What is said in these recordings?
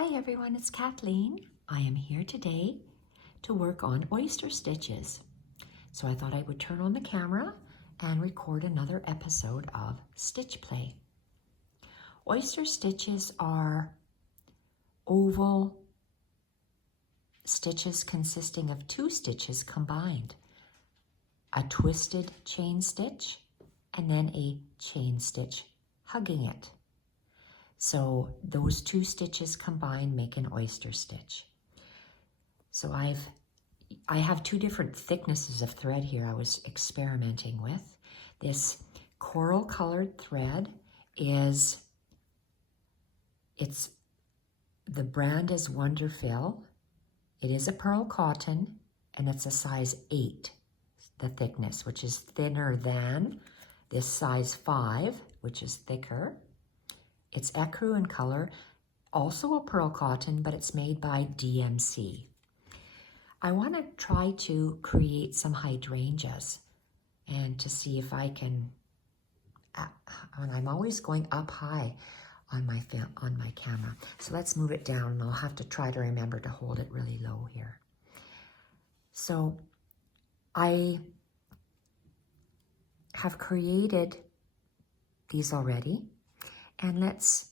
Hi everyone, it's Kathleen. I am here today to work on oyster stitches. So I thought I would turn on the camera and record another episode of Stitch Play. Oyster stitches are oval stitches consisting of two stitches combined. A twisted chain stitch and then a chain stitch hugging it. So those two stitches combined make an oyster stitch. So I have two different thicknesses of thread here I was experimenting with. This coral colored thread the brand is Wonderfill. It is a pearl cotton and it's a size 8, the thickness, which is thinner than this size 5, which is thicker. It's ecru in color, also a pearl cotton, but it's made by DMC. I want to try to create some hydrangeas and to see if I can, and I'm always going up high on my camera. So let's move it down and I'll have to try to remember to hold it really low here. So I have created these already. And let's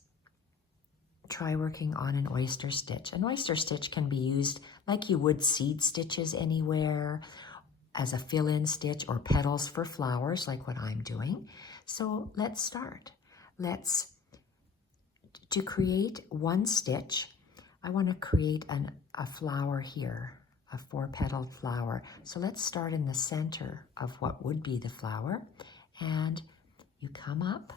try working on an oyster stitch. An oyster stitch can be used like you would seed stitches anywhere, as a fill-in stitch or petals for flowers like what I'm doing. So let's start. To create one stitch, I want to create a flower here, a 4-petaled flower. So let's start in the center of what would be the flower. And you come up.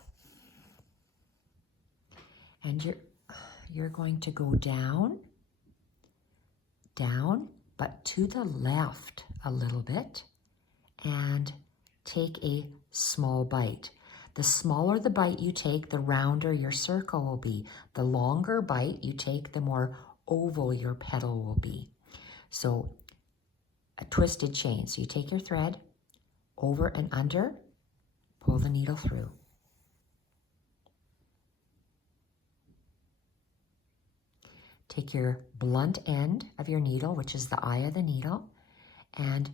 And you're going to go down, but to the left a little bit, and take a small bite. The smaller the bite you take, the rounder your circle will be. The longer bite you take, the more oval your petal will be. So a twisted chain. So you take your thread over and under, pull the needle through. Take your blunt end of your needle, which is the eye of the needle, and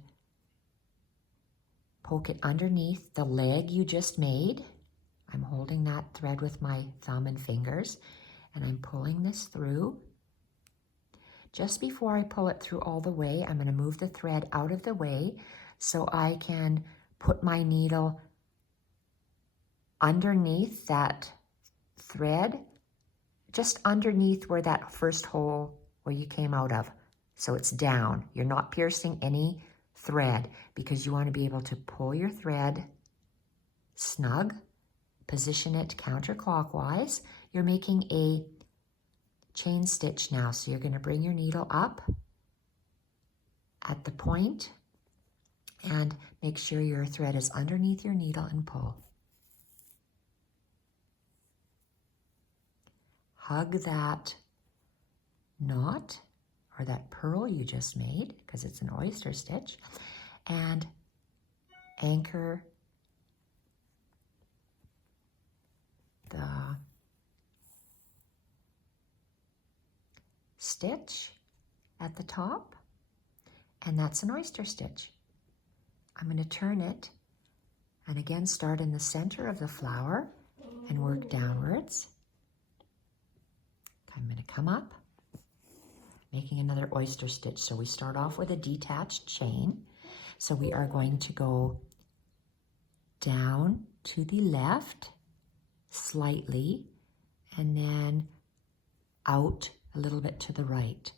poke it underneath the leg you just made. I'm holding that thread with my thumb and fingers, and I'm pulling this through. Just before I pull it through all the way, I'm going to move the thread out of the way so I can put my needle underneath that thread, just underneath where that first hole where you came out of. So it's down. You're not piercing any thread because you want to be able to pull your thread snug, position it counterclockwise. You're making a chain stitch now. So you're going to bring your needle up at the point and make sure your thread is underneath your needle and pull. Hug that knot or that pearl you just made, because it's an oyster stitch, and anchor the stitch at the top, and that's an oyster stitch. I'm going to turn it and again start in the center of the flower and work downwards. I'm going to come up, making another oyster stitch. So we start off with a detached chain. So we are going to go down to the left slightly and then out a little bit to the right.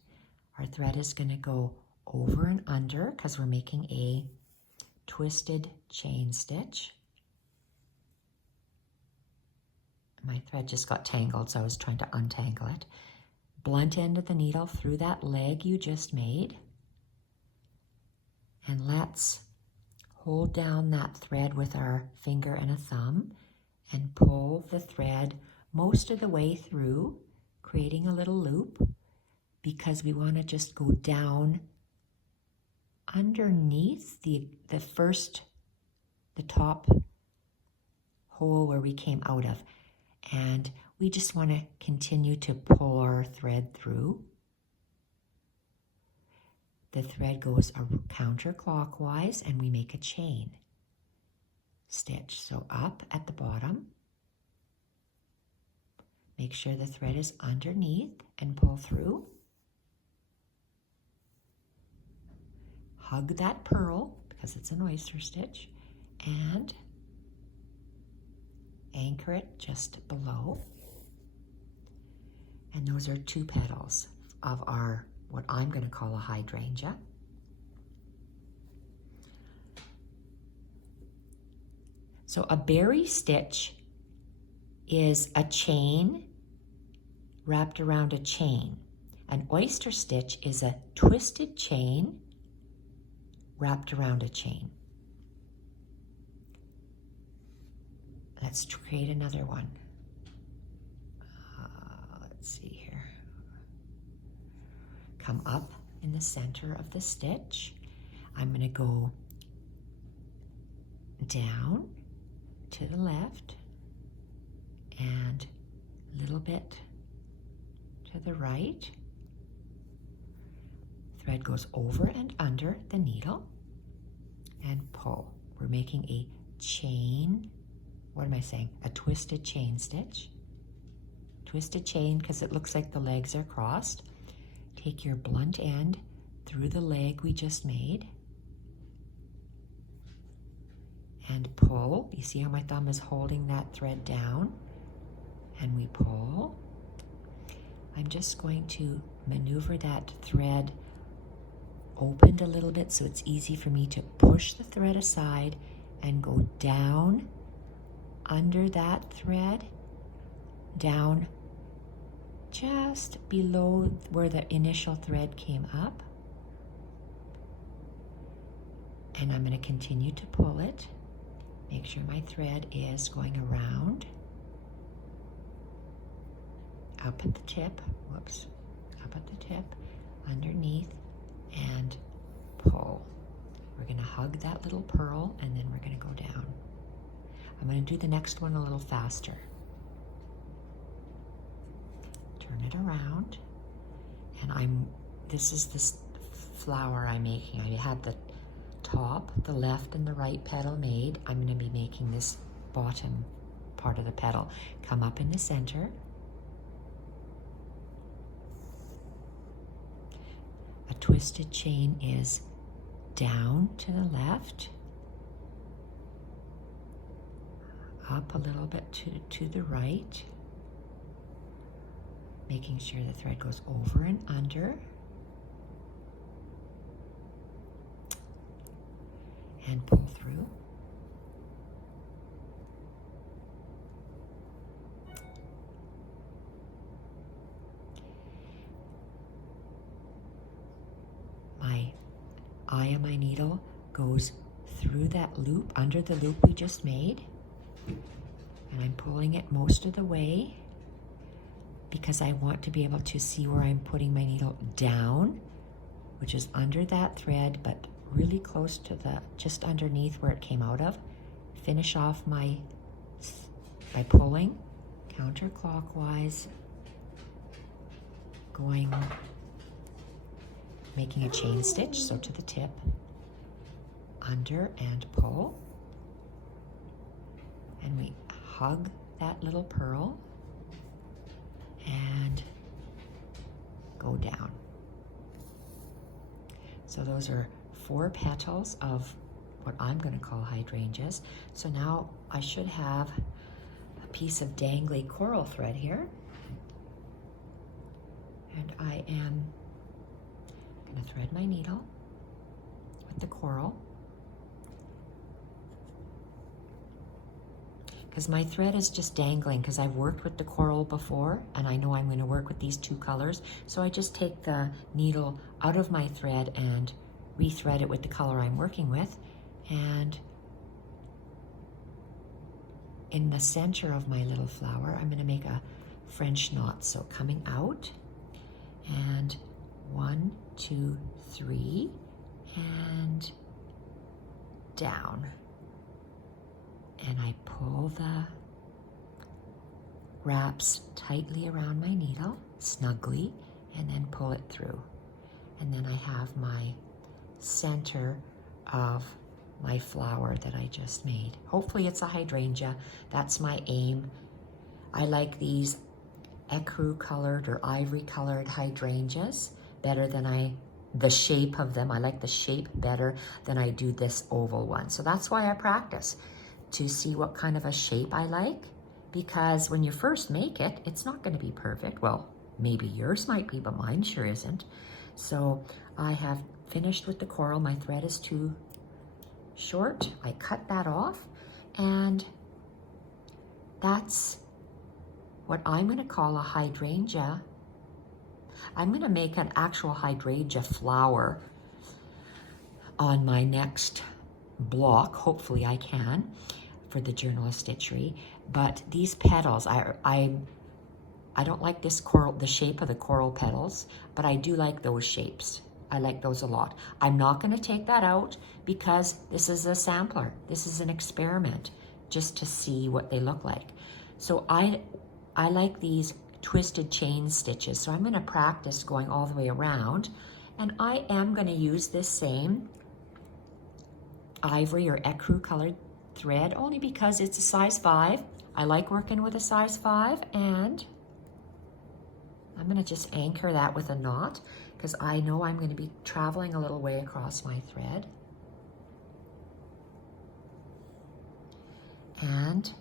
Our thread is going to go over and under because we're making a twisted chain stitch. My thread just got tangled, so I was trying to untangle it. Blunt end of the needle through that leg you just made. And let's hold down that thread with our finger and a thumb and pull the thread most of the way through, creating a little loop, because we want to just go down underneath the top hole where we came out of. And we just want to continue to pull our thread through. The thread goes counterclockwise and we make a chain stitch. So up at the bottom, make sure the thread is underneath and pull through. Hug that purl because it's an oyster stitch and anchor it just below. And those are 2 petals of our, what I'm going to call a hydrangea. So a berry stitch is a chain wrapped around a chain. An oyster stitch is a twisted chain wrapped around a chain. Let's create another one. Let's see here. Come up in the center of the stitch. I'm going to go down to the left and a little bit to the right. Thread goes over and under the needle and pull. We're making a chain. What am I saying? A twisted chain stitch. Twisted chain because it looks like the legs are crossed. Take your blunt end through the leg we just made and pull. You see how my thumb is holding that thread down? And we pull. I'm just going to maneuver that thread opened a little bit so it's easy for me to push the thread aside and go down under that thread, down just below where the initial thread came up. And I'm going to continue to pull it. Make sure my thread is going around, up at the tip, whoops, up at the tip, underneath, and pull. We're going to hug that little purl and then we're going to go down. I'm going to do the next one a little faster. Turn it around, and this is this flower I'm making. I had the top, the left, and the right petal made. I'm going to be making this bottom part of the petal. Come up in the center. A twisted chain is down to the left, up a little bit to the right, making sure the thread goes over and under, and pull through. My eye of my needle goes through that loop, under the loop we just made, and I'm pulling it most of the way because I want to be able to see where I'm putting my needle down, which is under that thread, but really close to just underneath where it came out of. Finish off by pulling counterclockwise, making a chain stitch, so to the tip, under and pull, and we hug that little purl and go down. So those are 4 petals of what I'm going to call hydrangeas. So now I should have a piece of dangly coral thread here, and I am going to thread my needle with the coral, because my thread is just dangling because I've worked with the coral before and I know I'm going to work with these 2 colors. So I just take the needle out of my thread and rethread it with the color I'm working with. And in the center of my little flower, I'm going to make a French knot. So coming out, and 1, 2, 3, and down. And I pull the wraps tightly around my needle, snugly, and then pull it through. And then I have my center of my flower that I just made. Hopefully it's a hydrangea. That's my aim. I like these ecru colored or ivory colored hydrangeas better than the shape of them. I like the shape better than I do this oval one. So that's why I practice, to see what kind of a shape I like, because when you first make it, it's not going to be perfect. Well, maybe yours might be, but mine sure isn't. So I have finished with the coral. My thread is too short. I cut that off, and that's what I'm going to call a hydrangea. I'm going to make an actual hydrangea flower on my next block. Hopefully I can, for the Journal of Stitchery. But these petals, I don't like this coral, the shape of the coral petals, but I do like those shapes. I like those a lot. I'm not going to take that out because this is a sampler. This is an experiment just to see what they look like. So I like these twisted chain stitches. So I'm going to practice going all the way around, and I am going to use this same ivory or ecru colored thread only because it's a size 5. I like working with a size 5, and I'm going to just anchor that with a knot because I know I'm going to be traveling a little way across my thread. And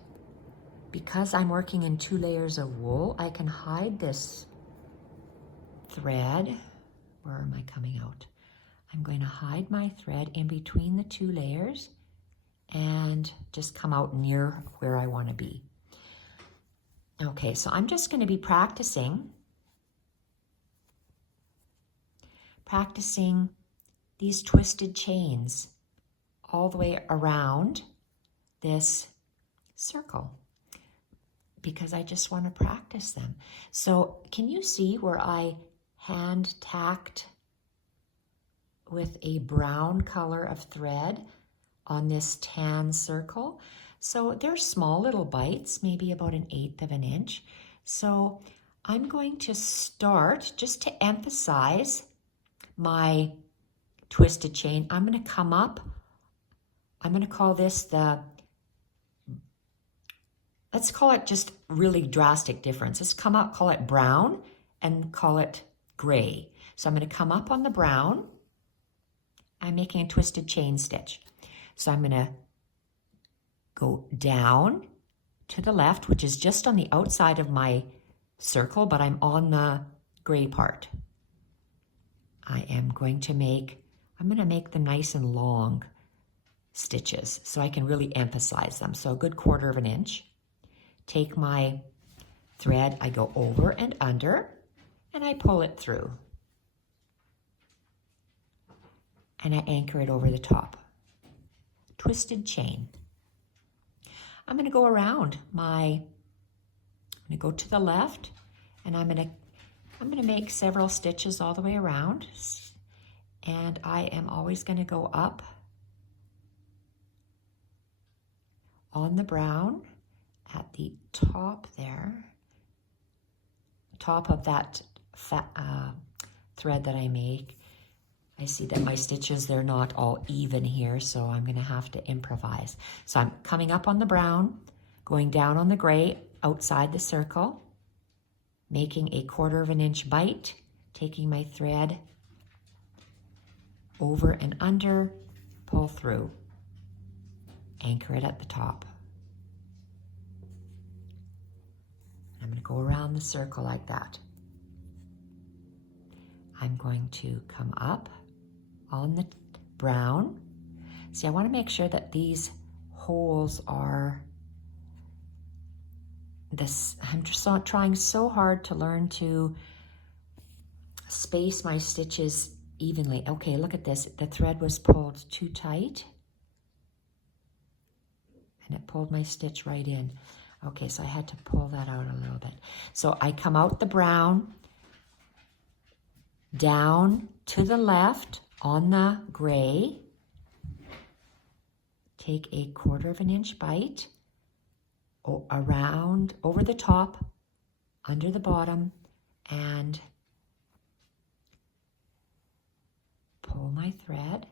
because I'm working in 2 layers of wool, I can hide this thread. Where am I coming out? I'm going to hide my thread in between the 2 layers and just come out near where I want to be. Okay, so I'm just going to be practicing these twisted chains all the way around this circle, because I just want to practice them. So can you see where I hand tacked with a brown color of thread on this tan circle? So they're small little bites, maybe about 1/8 of an inch. So I'm going to start, just to emphasize my twisted chain, I'm going to come up. I'm going to call this let's call it just really drastic difference. Let's come up, call it brown, and call it gray. So I'm going to come up on the brown. I'm making a twisted chain stitch. So I'm going to go down to the left, which is just on the outside of my circle, but I'm on the gray part. I'm going to make them nice and long stitches so I can really emphasize them. So a good 1/4 of an inch. Take my thread, I go over and under, and I pull it through. And I anchor it over the top. Twisted chain. I'm going to go around I'm going to go to the left, and I'm going to make several stitches all the way around. And I am always going to go up on the brown at the top there, top of that thread that I make. I see that my stitches, they're not all even here, so I'm going to have to improvise. So I'm coming up on the brown, going down on the gray outside the circle, making a 1/4 of an inch bite, taking my thread over and under, pull through, anchor it at the top. I'm going to go around the circle like that. I'm going to come up on the brown. See, I want to make sure that these holes are I'm just trying so hard to learn to space my stitches evenly. Okay, look at this. The thread was pulled too tight, and it pulled my stitch right in. Okay, so I had to pull that out a little bit. So I come out the brown, down to the left on the gray, take a 1/4 of an inch bite, around, over the top, under the bottom and pull my thread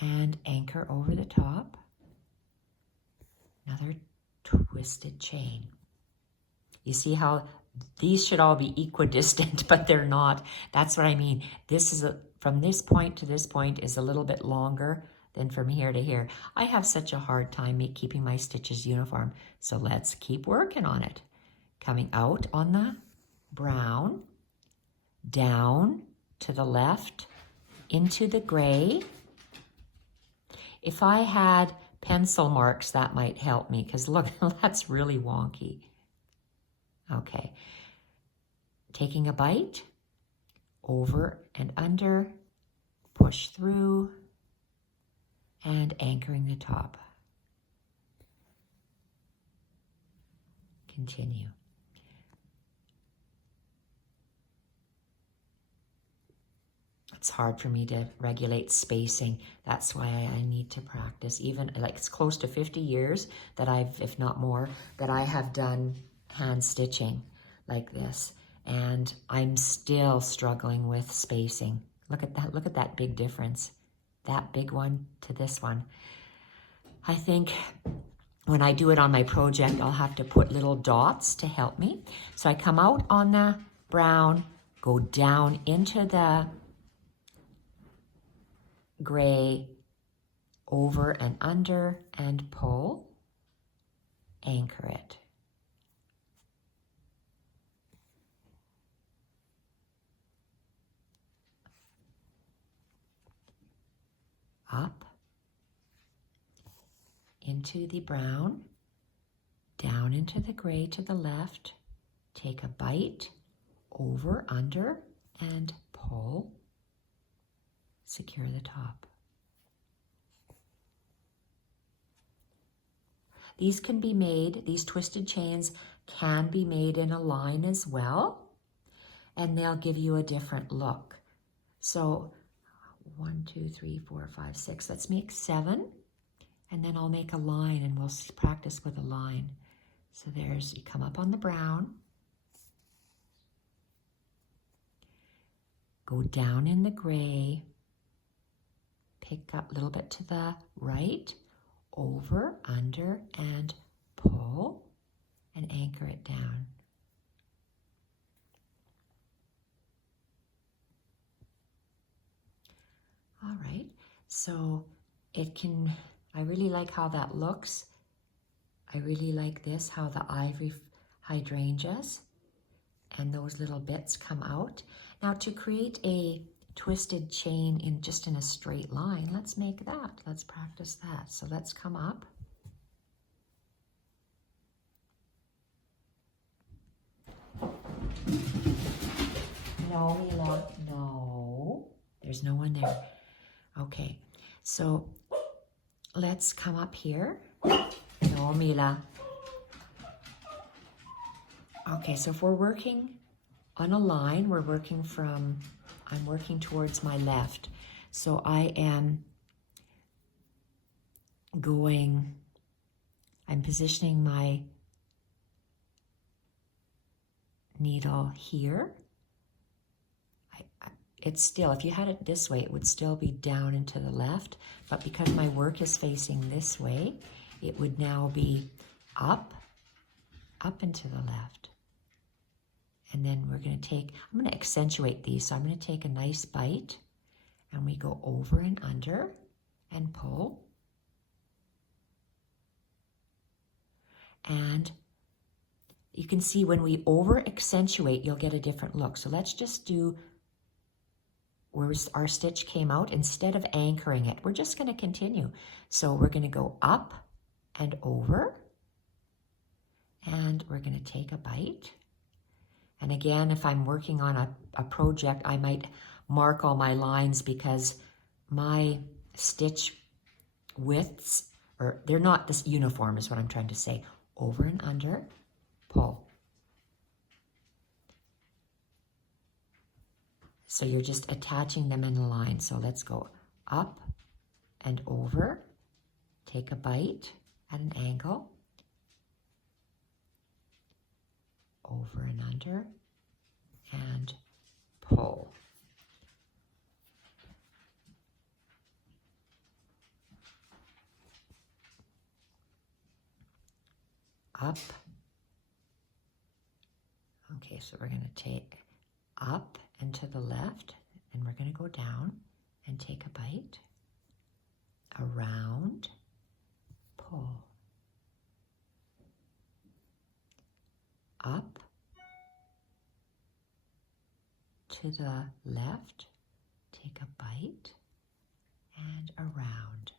and anchor over the top. Another twisted chain. You see how these should all be equidistant, but they're not. That's what I mean. This is from this point to this point is a little bit longer than from here to here. I have such a hard time keeping my stitches uniform, so let's keep working on it. Coming out on the brown, down to the left, into the gray. If I had pencil marks, that might help me, because look, that's really wonky. Okay, taking a bite, over and under, push through, and anchoring the top. Continue. It's hard for me to regulate spacing. That's why I need to practice. Even like it's close to 50 years that I've, if not more, that I have done hand stitching like this. And I'm still struggling with spacing. Look at that big difference. That big one to this one. I think when I do it on my project, I'll have to put little dots to help me. So I come out on the brown, go down into the gray, over and under, and pull, anchor it. Up, into the brown, down into the gray to the left, take a bite, over, under, and pull, secure the top. These can be made, these twisted chains can be made in a line as well, and they'll give you a different look. So 1, 2, 3, 4, 5, 6, let's make 7, and then I'll make a line and we'll practice with a line. So there's, you come up on the brown, go down in the gray, pick up a little bit to the right, over, under, and pull, and anchor it down. All right, so it can, I really like how that looks. I really like this, how the ivory hydrangeas and those little bits come out. Now to create a twisted chain in a straight line, let's make that. Let's practice that. So let's come up. No, Mila, no. There's no one there. Okay, so let's come up here. No, Mila. Okay, so if we're working on a line, we're working from, I'm working towards my left. So I am going, I'm positioning my needle here. It's still, if you had it this way, it would still be down and to the left, but because my work is facing this way, it would now be up and to the left. And then we're going to take, I'm going to accentuate these, so I'm going to take a nice bite, and we go over and under and pull. And you can see when we over accentuate, you'll get a different look. So let's just do where our stitch came out. Instead of anchoring it, we're just going to continue. So we're going to go up and over, and we're going to take a bite. And again, if I'm working on a project, I might mark all my lines because my stitch widths, or they're not this uniform is what I'm trying to say. Over and under, pull. So you're just attaching them in a line. So let's go up and over, take a bite at an angle, over and under, and pull. Up. Okay, so we're going to take up and to the left, and we're going to go down and take a bite, around, pull, up, to the left, take a bite, and around.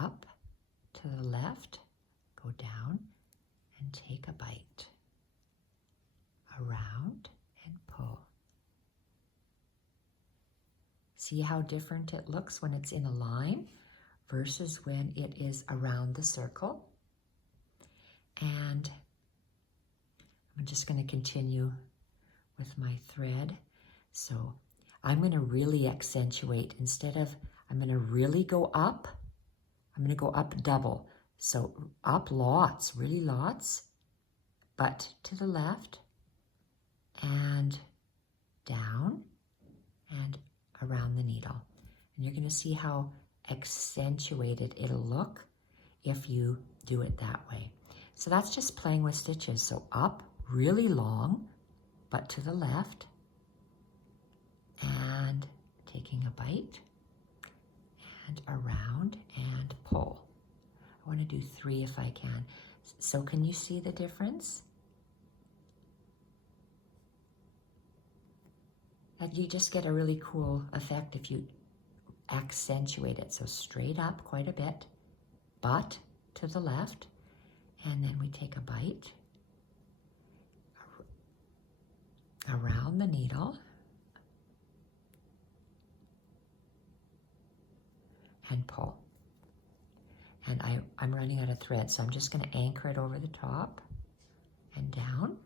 Up, to the left, go down, and take a bite, around, and pull. See how different it looks when it's in a line versus when it is around the circle. And I'm just going to continue with my thread. So I'm going to really accentuate. Instead of, I'm going to really go up, I'm going to go up double. So up lots, really lots, but to the left and down and around the needle. And you're going to see how accentuated it'll look if you do it that way. So that's just playing with stitches. So up really long, but to the left, and taking a bite, and around and pull. I want to do 3 if I can. So can you see the difference? And you just get a really cool effect if you accentuate it. So straight up quite a bit, but to the left, and then we take a bite around the needle and pull. And I'm running out of thread, so I'm just going to anchor it over the top and down.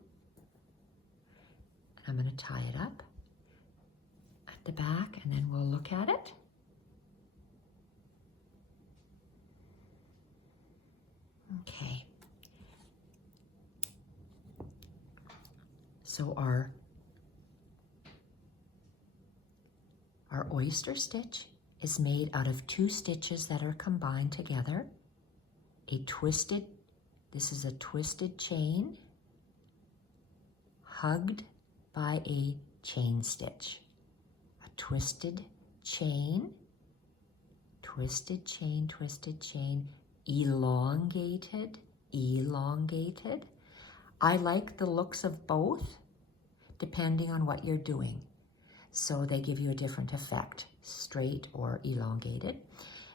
And I'm going to tie it up at the back, and then we'll look at it. Okay. So our oyster stitch is made out of 2 stitches that are combined together. This is a twisted chain hugged by a chain stitch. A twisted chain, twisted chain, twisted chain, elongated, elongated. I like the looks of both depending on what you're doing. So they give you a different effect, straight or elongated.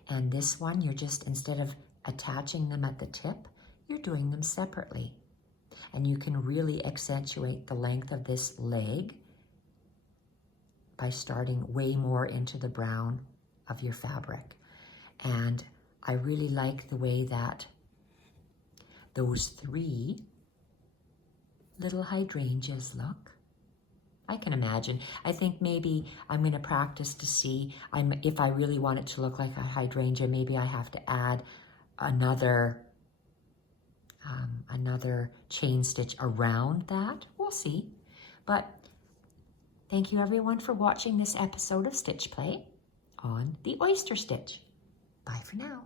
And this one, you're just, instead of attaching them at the tip, you're doing them separately. And you can really accentuate the length of this leg by starting way more into the brown of your fabric. And I really like the way that those 3 little hydrangeas look. I can imagine. I think maybe I'm going to practice to see if I really want it to look like a hydrangea, maybe I have to add another chain stitch around that. We'll see. But thank you everyone for watching this episode of Stitch Play on the Oyster Stitch. Bye for now.